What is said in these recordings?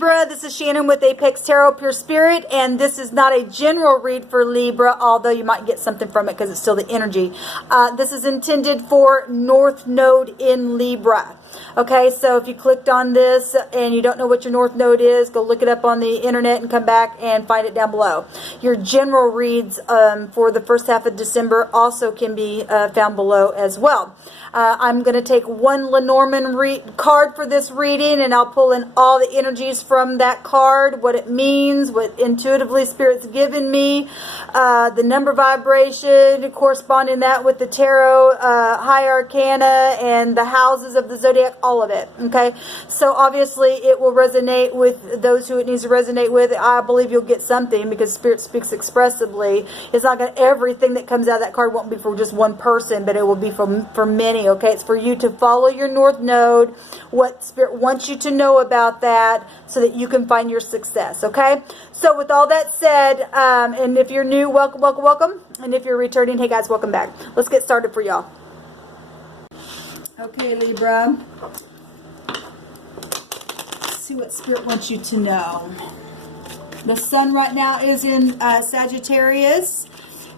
Libra. This is Shannon with Apex Tarot Pure Spirit, and this is not a general read for Libra, although you might get something from it because it's still the energy. This is intended for North Node in Libra. Okay, so if you clicked on this and you don't know what your North Node is, go look it up on the internet and come back and find it down below. Your general reads for the first half of December also can be found below as well. I'm going to take one Lenormand card for this reading, and I'll pull in all the energies from that card, what it means, what intuitively Spirit's given me, the number vibration, corresponding that with the tarot, high arcana, and the houses of the zodiac, all of it. Okay, so obviously it will resonate with those who it needs to resonate with. I believe you'll get something because Spirit speaks expressively. It's not going to, everything that comes out of that card won't be for just one person, but it will be for many. Okay, it's for you to follow your North Node, what Spirit wants you to know about that, so that you can find your success. Okay, so with all that said, and if you're new, welcome, welcome, welcome, and if you're returning, hey guys, welcome back. Let's get started for y'all. Okay, Libra, let's see what Spirit wants you to know. The sun right now is in Sagittarius.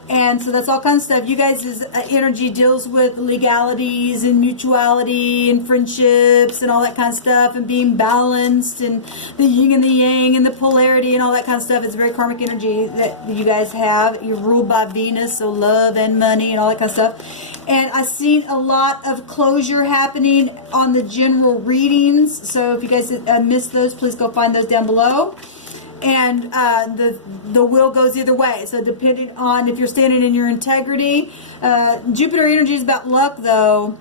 And so that's all kinds of stuff. You guys' energy deals with legalities and mutuality and friendships and all that kind of stuff, and being balanced and the yin and the yang and the polarity and all that kind of stuff. It's very karmic energy that you guys have. You're ruled by Venus, so love and money and all that kind of stuff. And I've seen a lot of closure happening on the general readings. So if you guys missed those, please go find those down below. And the wheel goes either way. So depending on if you're standing in your integrity, Jupiter energy is about luck though.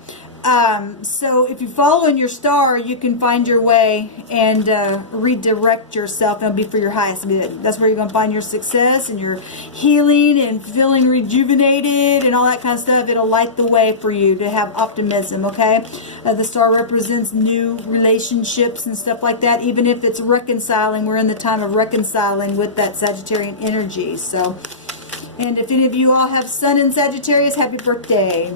So if you follow in your star, you can find your way and redirect yourself, and it'll be for your highest good. That's where you're going to find your success and your healing and feeling rejuvenated and all that kind of stuff. It'll light the way for you to have optimism, okay? The star represents new relationships and stuff like that. Even if it's reconciling, we're in the time of reconciling with that Sagittarian energy. So, and if any of you all have Sun in Sagittarius, happy birthday.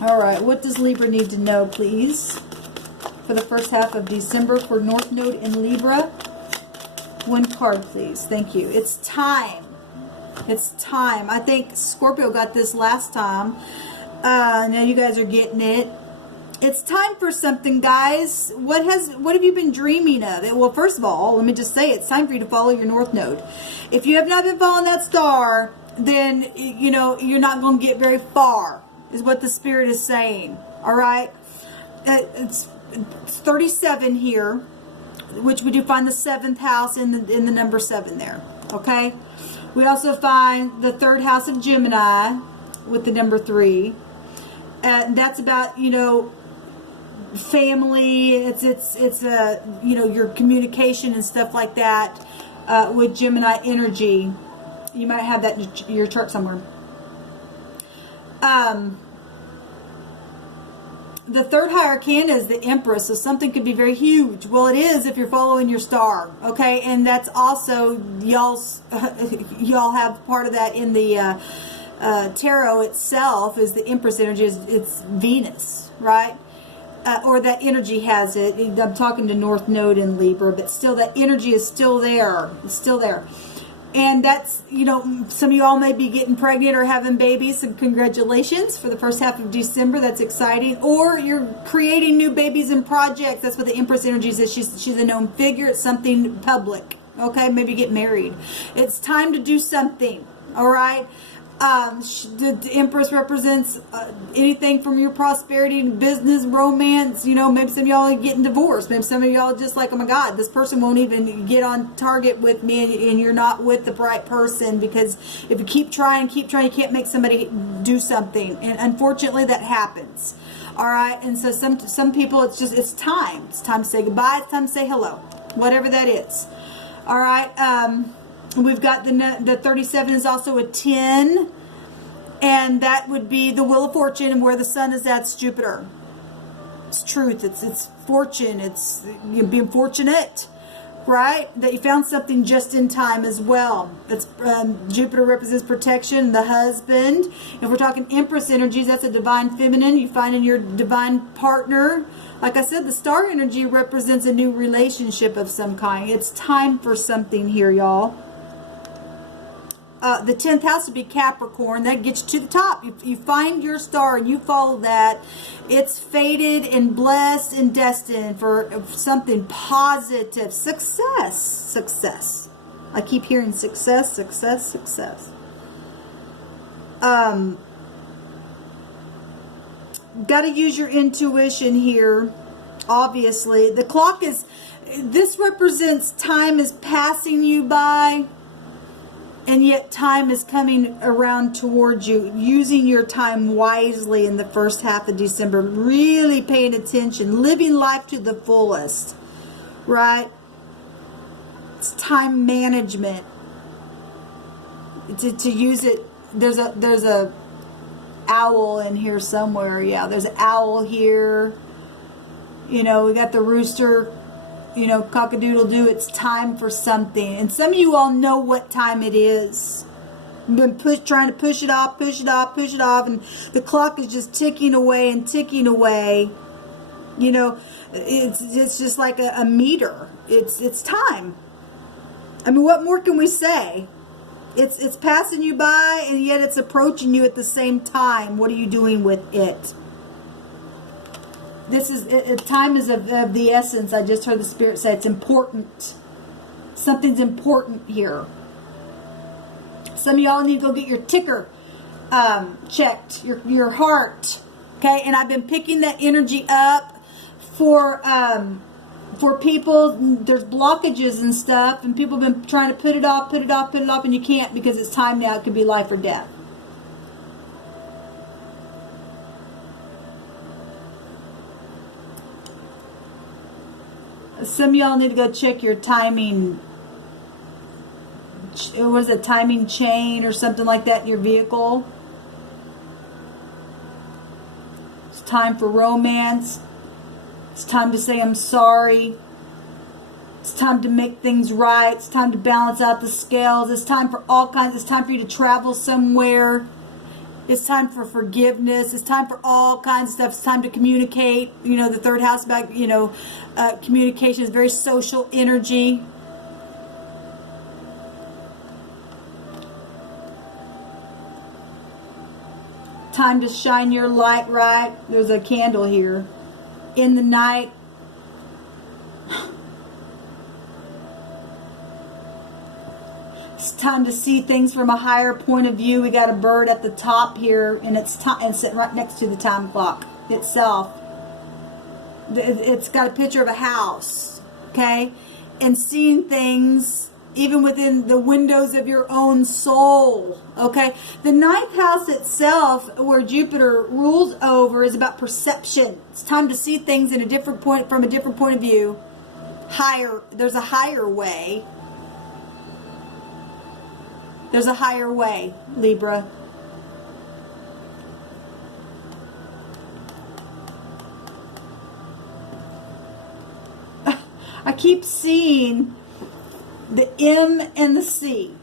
All right, what does Libra need to know, please, for the first half of December for North Node in Libra? One card, please. Thank you. It's time. It's time. I think Scorpio got this last time. Now you guys are getting it. It's time for something, guys. What have you been dreaming of? Well, first of all, let me just say it's time for you to follow your North Node. If you have not been following that star, then, you know, you're not going to get very far, is what the Spirit is saying. All right, it's 37 here, which we do find the 7th house in the number 7 there. Okay, we also find the 3rd house of Gemini with the number 3, and that's about, you know, family. It's you know, your communication and stuff like that with Gemini energy. You might have that in your chart somewhere. The 3rd high arcana is the Empress, so something could be very huge. Well, it is if you're following your star, okay? And that's also y'all have part of that in the tarot itself. Is the Empress energy? It's Venus, right? Or that energy has it. I'm talking to North Node in Libra, but still that energy is still there. It's still there. And that's, you know, some of you all may be getting pregnant or having babies, so congratulations for the first half of December. That's exciting. Or you're creating new babies and projects. That's what the Empress energy is. She's a known figure. It's something public. Okay, maybe get married. It's time to do something. All right. The Empress represents anything from your prosperity and business, romance. You know, maybe some of y'all are getting divorced. Maybe some of y'all just like, oh my God, this person won't even get on target with me, and you're not with the right person, because if you keep trying, you can't make somebody do something. And unfortunately, that happens. All right, and so some people, it's time. It's time to say goodbye. It's time to say hello, whatever that is. All right. We've got the 37 is also a 10, and that would be the Wheel of Fortune, and where the sun is, that's Jupiter. It's truth. It's fortune. It's being fortunate, right? That you found something just in time as well. That's Jupiter represents protection, the husband. If we're talking Empress energies, that's a divine feminine. You find in your divine partner Like I said, the star energy represents a new relationship of some kind. It's time for something here, y'all. The 10th house would be Capricorn. That gets you to the top. You find your star and you follow that. It's fated and blessed and destined for something positive. Success. Success. I keep hearing success, success, success. Got to use your intuition here. Obviously, the clock is, this represents time is passing you by, and yet time is coming around towards you. Using your time wisely in the first half of December, really paying attention, living life to the fullest, right? It's time management. To use it, there's a owl in here somewhere. Yeah, there's an owl here. You know, we got the rooster, you know, cock-a-doodle-doo. It's time for something. And some of you all know what time it is. You've been trying to push it off, push it off, push it off, and the clock is just ticking away and ticking away. You know, it's just like a meter. It's time. I mean, what more can we say? It's passing you by, and yet it's approaching you at the same time. What are you doing with it? This is time is of the essence. I just heard the Spirit say it's important. Something's important here. Some of y'all need to go get your ticker checked, your heart. Okay, and I've been picking that energy up for people. There's blockages and stuff, and people have been trying to put it off, and you can't, because it's time now. It could be life or death. Some of y'all need to go check your timing. What is it? Timing chain or something like that in your vehicle. It's time for romance. It's time to say I'm sorry. It's time to make things right. It's time to balance out the scales. It's time for all kinds. It's time for you to travel somewhere. It's time for forgiveness. It's time for all kinds of stuff. It's time to communicate. You know, the third house back, you know, communication is very social energy. Time to shine your light right. There's a candle here. In the night. It's time to see things from a higher point of view. We got a bird at the top here, and it's sitting right next to the time clock itself. It's got a picture of a house, okay? And seeing things even within the windows of your own soul, okay? The ninth house itself, where Jupiter rules over, is about perception. It's time to see things in a different point, from a different point of view. Higher, there's a higher way. There's a higher way, Libra. I keep seeing the M and the C.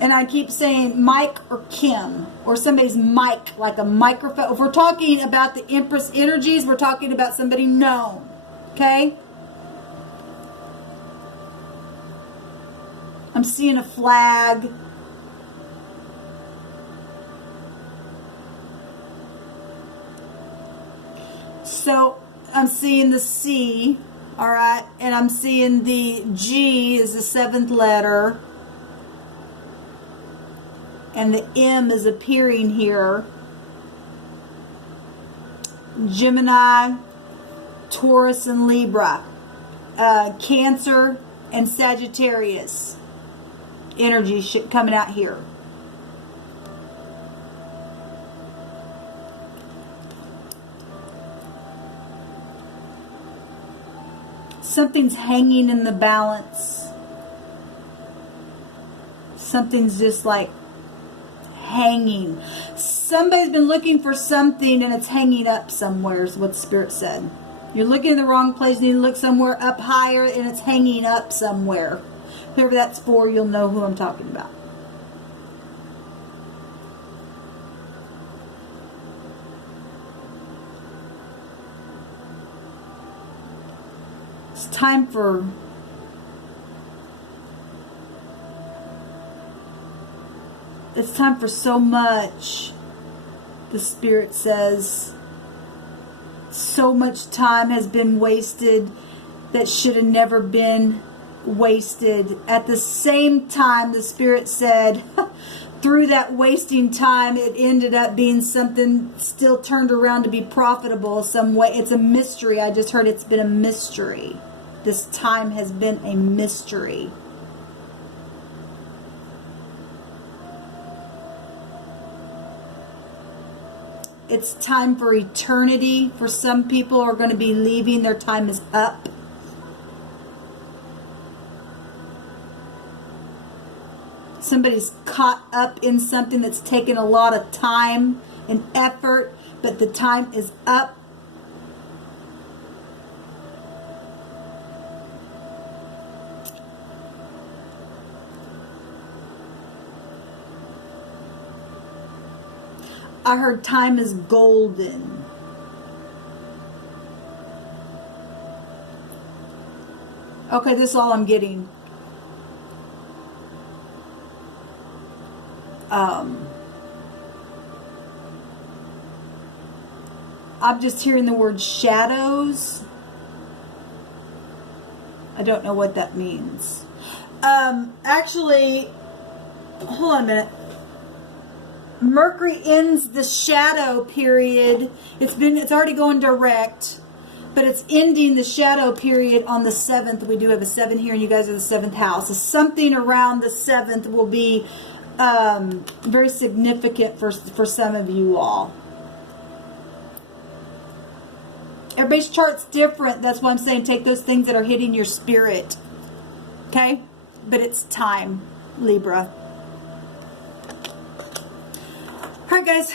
And I keep saying Mike or Kim, or somebody's mic, like a microphone. If we're talking about the Empress energies, we're talking about somebody known. Okay? I'm seeing a flag. So I'm seeing the C, all right, and I'm seeing the G is the seventh letter, and the M is appearing here. Gemini, Taurus, and Libra, Cancer, and Sagittarius. Energy coming out here. Something's hanging in the balance. Something's just like hanging. Somebody's been looking for something and it's hanging up somewhere, is what Spirit said. You're looking in the wrong place. You need to look somewhere up higher, and it's hanging up somewhere. Whoever that's for, you'll know who I'm talking about. time for so much. The Spirit says so much time has been wasted that should have never been wasted. At the same time, the Spirit said through that wasting time, it ended up being something still turned around to be profitable some way. It's a mystery. I just heard it's been a mystery. This time has been a mystery. It's time for eternity. For some people are going to be leaving. Their time is up. Somebody's caught up in something that's taken a lot of time and effort, but the time is up. I heard time is golden. Okay, this is all I'm getting. I'm just hearing the word shadows. I don't know what that means. Actually, hold on a minute. Mercury ends the shadow period. It's already going direct, but it's ending the shadow period on the 7th. We do have a 7 here, and you guys are the 7th house. So something around the 7th will be very significant for some of you all. Everybody's chart's different. That's why I'm saying take those things that are hitting your spirit. Okay? But it's time, Libra. Alright guys,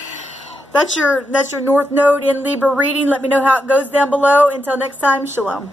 that's your North Node in Libra reading. Let me know how it goes down below. Until next time, shalom.